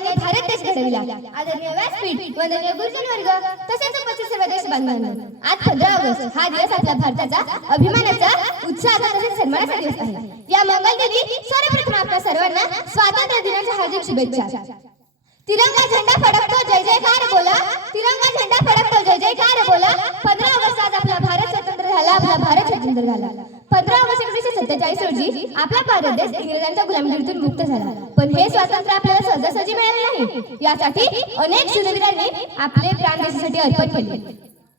ज्यांनी भारत देश घडविला, आदरणीय व्यासपीठ, वंदनीय गुरुजन वर्ग, तसेच उपस्थित सर्व देश बांधवांनो, आज 15 ऑगस्ट हा दिवस आपल्या भारताचा अभिमानाचा, उत्साहाचा तसेच सन्मानाचा दिवस आहे. या मंगल दिनी सर्वप्रथम आपल्या सर्वांना स्वातंत्र्य दिनाच्या हार्दिक शुभेच्छा. तिरंगा झेंडा फडकतो, जय जयकार बोला. तिरंगा झेंडा फडकतो, जय जयकार बोला. 15 ऑगस्ट आज आपला भारत स्वतंत्र झाला, आपला भारत स्वतंत्र झाला. 15 ऑगस्ट 1947 रोजी आपला भारत देश इंग्रजांच्या गुलामगिरीतून मुक्त झाला. पण हे स्वातंत्र्य आपल्याला सहजासहजी मिळाले नाही. यासाठी अनेक शूरवीरांनी आपले प्राण देशासाठी अर्पण केले.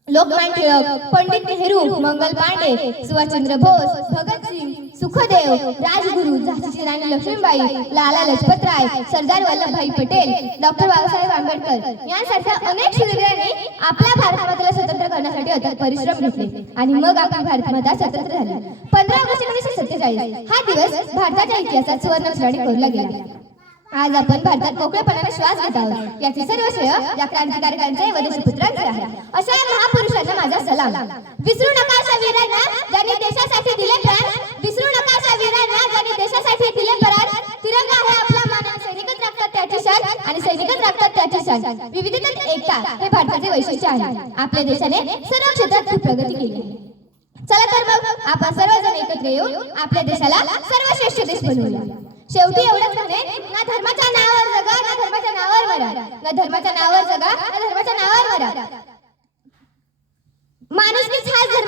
लोकमान्य टिळक, पंडित नेहरू, मंगल पांडे, सुभाषचंद्र बोस, भगतसिंग, सुखदेव, राजगुरू, झाशीची राणी लक्ष्मीबाई, लाला लजपतराय, सरदार वल्लभभाई पटेल, डॉक्टर बाबासाहेब आंबेडकर यांसारख्या अनेक शूरवीरांनी आपल्या भारत मातेला स्वतंत्र करण्यासाठी अथक परिश्रम घेतले आणि मग आपली भारत माता स्वतंत्र झाली. 15 ऑगस्ट 1947 हा दिवस भारताच्या इतिहासात सुवर्णाक्षराने कोरला गेला. आज आपण भारतात मोकळेपणाने श्वास घेत आहोत. याचे सर्व श्रेय या क्रांतिकारकांचे व देशपुत्रांचे आहे. अशा या महापुरुषांना माझा सलाम. विसरू नका अशा वीरांना ज्यांनी देशासाठी दिले प्राण. विसरू नका अशा वीरांना ज्यांनी देशासाठी दिले प्राण. तिरंगा आहे आपला मान, सैनिकच राखतात त्याची शान आणि सैनिकच राखतात त्याची शान. विविधतेत एकता हे भारताचे वैशिष्ट्य आहे. आपल्या देशाने सर्व क्षेत्रात खूप प्रगती केली आहे. चला तर मग आपण सर्वजण एकत्र येऊन आपल्या देशाला सर्वश्रेष्ठ देश बनवूया. शेवटी एवढंच म्हणेन, ना धर्माच्या नावावर जगा, ना धर्माच्या नावावर मरा. ना धर्माच्या नावावर जगा, ना धर्माच्या नावावर मरा. माणुसकीच हाच धर्म